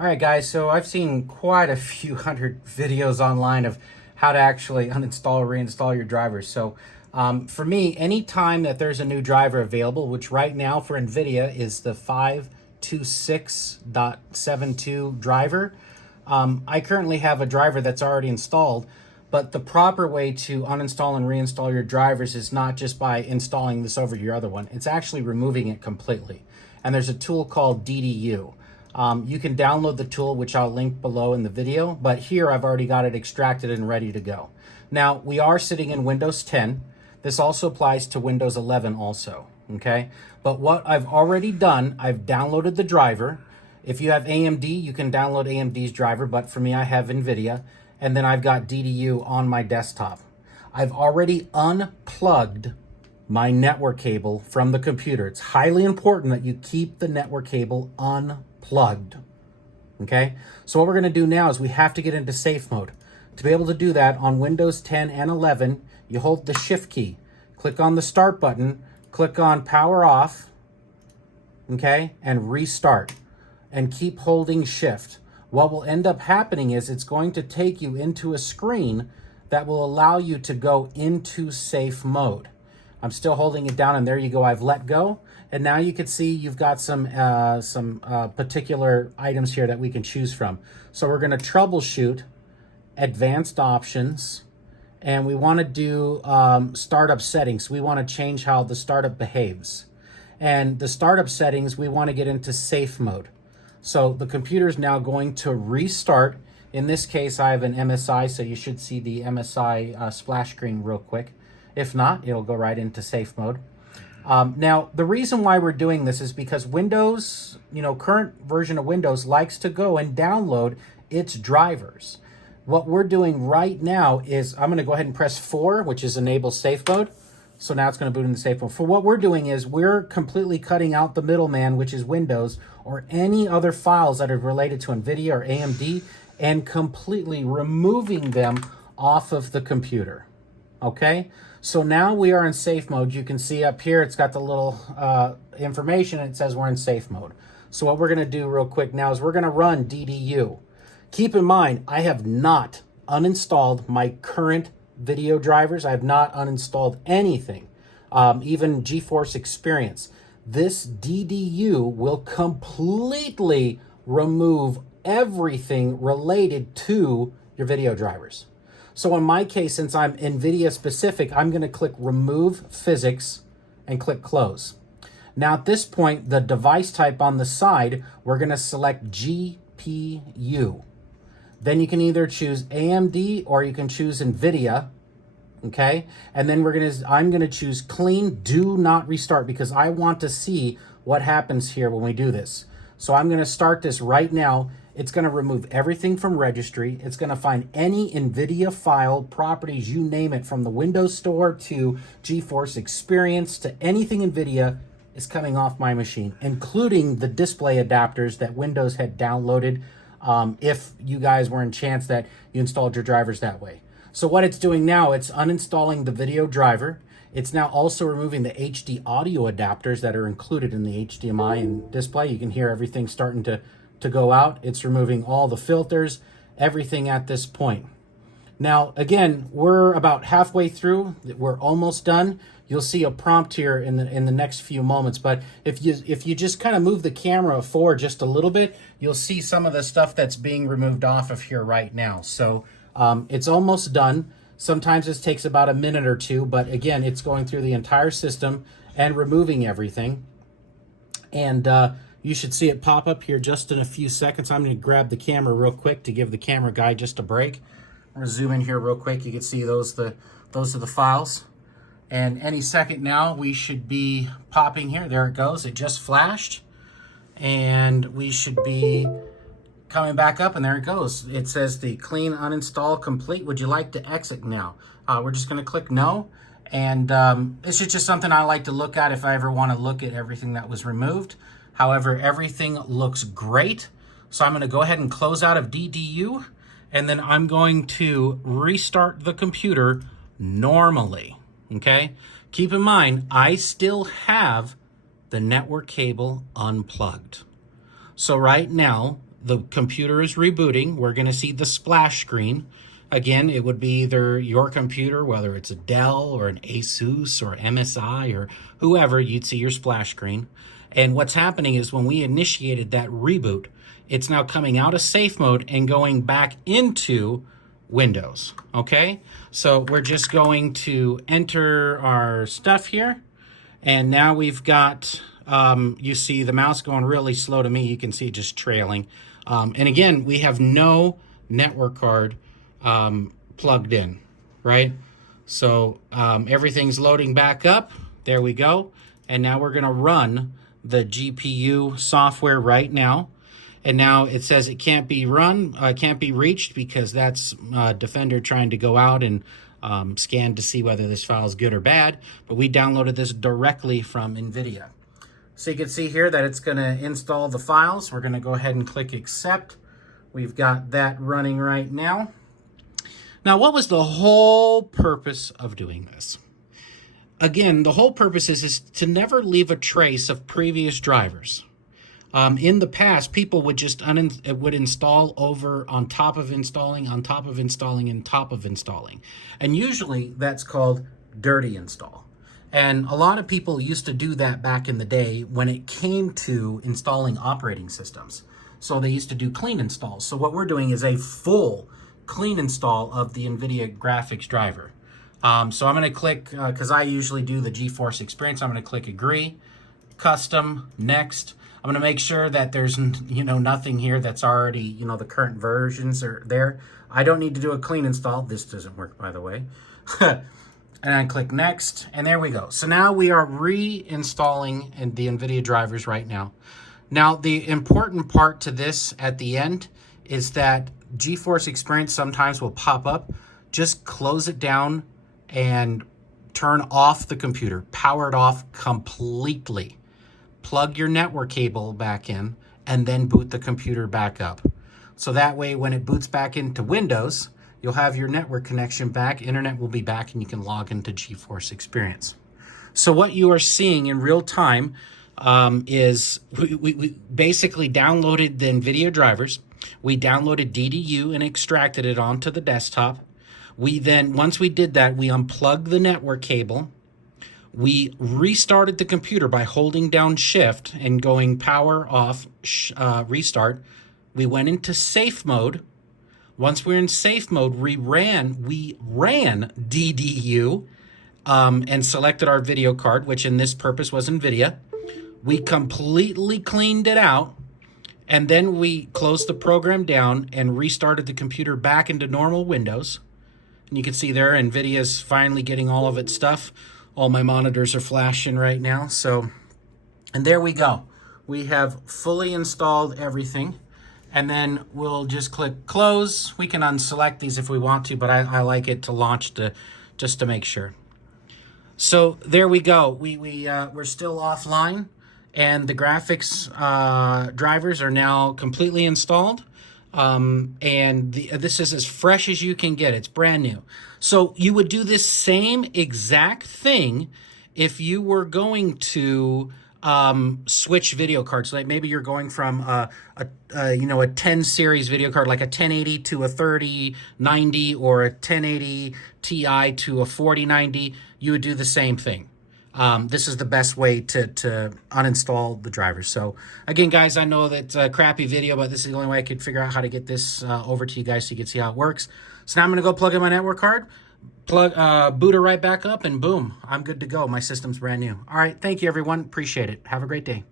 All right, guys, so I've seen quite a few hundred videos online of how to actually uninstall or reinstall your drivers. So for me, anytime that there's a new driver available, which right now for NVIDIA is the 526.72 driver, I currently have a driver that's already installed, but the proper way to uninstall and reinstall your drivers is not just by installing this over your other one. It's actually removing it completely. And there's a tool called DDU. You can download the tool, which I'll link below in the video, but here I've already got it extracted and ready to go. Now, we are sitting in Windows 10. This also applies to Windows 11 also, okay? But what I've already done, I've downloaded the driver. If you have AMD, you can download AMD's driver, but for me, I have NVIDIA, and then I've got DDU on my desktop. I've already unplugged my network cable from the computer. It's highly important that you keep the network cable unplugged, okay? So what we're gonna do now is we have to get into safe mode. To be able to do that on Windows 10 and 11, you hold the Shift key, click on the Start button, click on Power Off, okay, and restart, and keep holding Shift. What will end up happening is it's going to take you into a screen that will allow you to go into safe mode. I'm still holding it down, and there you go. I've let go, and now you can see you've got some particular items here that we can choose from. So we're going to troubleshoot, advanced options, and we want to do startup settings. We want to change how the startup behaves. And the startup settings, we want to get into safe mode. So the computer is now going to restart. In this case, I have an MSI, so you should see the MSI splash screen real quick. If not, it'll go right into safe mode. Now, the reason why we're doing this is because Windows, current version of Windows likes to go and download its drivers. What we're doing right now is I'm going to go ahead and press 4, which is enable safe mode. So now it's going to boot in the safe mode. For what we're doing is we're completely cutting out the middleman, which is Windows, or any other files that are related to NVIDIA or AMD, and completely removing them off of the computer. Okay, so now we are in safe mode. You can see up here, it's got the little information. It says we're in safe mode. So what we're going to do real quick now is we're going to run DDU. Keep in mind, I have not uninstalled my current video drivers. I have not uninstalled anything, even GeForce Experience. This DDU will completely remove everything related to your video drivers. So in my case, since I'm NVIDIA specific, I'm going to click Remove Physics and click Close. Now at this point, the device type on the side, we're going to select GPU. Then you can either choose AMD or you can choose NVIDIA, okay? And then I'm going to choose Clean, Do Not Restart, because I want to see what happens here when we do this. So I'm going to start this right now. It's going to remove everything from registry. It's going to find any NVIDIA file, properties, you name it, from the Windows Store to GeForce Experience to anything NVIDIA is coming off my machine, including the display adapters that Windows had downloaded if you guys were in chance that you installed your drivers that way. So what it's doing now, it's uninstalling the video driver. It's now also removing the HD audio adapters that are included in the HDMI and display. You can hear everything starting to go out. It's removing all the filters, everything at this point. Now, again, we're about halfway through. We're almost done. You'll see a prompt here in the next few moments. But if you just kind of move the camera forward just a little bit, you'll see some of the stuff that's being removed off of here right now. So it's almost done. Sometimes this takes about a minute or two, but again, it's going through the entire system and removing everything. And you should see it pop up here just in a few seconds. I'm going to grab the camera real quick to give the camera guy just a break. I'm going to zoom in here real quick. You can see those are the files. And any second now, we should be popping here. There it goes. It just flashed. And we should be coming back up, and there it goes. It says the clean uninstall complete. Would you like to exit now? We're just going to click no. And this is just something I like to look at if I ever want to look at everything that was removed. However, everything looks great. So I'm going to go ahead and close out of DDU, and then I'm going to restart the computer normally, okay? Keep in mind, I still have the network cable unplugged. So right now, the computer is rebooting, we're going to see the splash screen. Again, it would be either your computer, whether it's a Dell or an Asus or MSI or whoever, you'd see your splash screen. And what's happening is when we initiated that reboot, it's now coming out of safe mode and going back into Windows, okay? So we're just going to enter our stuff here. And now we've got, you see the mouse going really slow to me. You can see it just trailing. And again, we have no network card plugged in, right? So everything's loading back up. There we go. And now we're going to run the GPU software right now. And now it says it can't be run, can't be reached, because that's Defender trying to go out and scan to see whether this file is good or bad. But we downloaded this directly from NVIDIA. So you can see here that it's going to install the files. We're going to go ahead and click accept. We've got that running right now. Now, what was the whole purpose of doing this? Again, the whole purpose is to never leave a trace of previous drivers. In the past, people would just would install over on top of installing, on top of installing, and top of installing. And usually that's called dirty install. And a lot of people used to do that back in the day when it came to installing operating systems. So they used to do clean installs. So what we're doing is a full clean install of the NVIDIA graphics driver. So I'm going to click, because I usually do the GeForce Experience, I'm going to click agree, custom, next. I'm going to make sure that there's, nothing here that's already, the current versions are there. I don't need to do a clean install. This doesn't work, by the way. And I click next, and there we go. So now we are reinstalling the NVIDIA drivers right now. Now, the important part to this at the end is that GeForce Experience sometimes will pop up. Just close it down and turn off the computer. Power it off completely. Plug your network cable back in, and then boot the computer back up. So that way, when it boots back into Windows, you'll have your network connection back, internet will be back, and you can log into GeForce Experience. So what you are seeing in real time is we basically downloaded the NVIDIA drivers. We downloaded DDU and extracted it onto the desktop. We then, once we did that, we unplugged the network cable. We restarted the computer by holding down Shift and going power off, restart. We went into safe mode. Once we're in safe mode, we ran DDU and selected our video card, which in this purpose was NVIDIA. We completely cleaned it out. And then we closed the program down and restarted the computer back into normal Windows. And you can see there, NVIDIA's finally getting all of its stuff. All my monitors are flashing right now. So, and there we go. We have fully installed everything. And then we'll just click close. We can unselect these if we want to, but I like it to launch just to make sure. So there we go. We're still offline. And the graphics drivers are now completely installed. This is as fresh as you can get. It's brand new. So you would do this same exact thing if you were going to switch video cards. Like maybe you're going from a 10 series video card, like a 1080 to a 3090 or a 1080 Ti to a 4090. You would do the same thing. This is the best way to uninstall the drivers. So again, guys, I know that's a crappy video, but this is the only way I could figure out how to get this over to you guys so you can see how it works. So now I'm going to go plug in my network card, boot her right back up, and boom, I'm good to go. My system's brand new. All right, thank you, everyone. Appreciate it. Have a great day.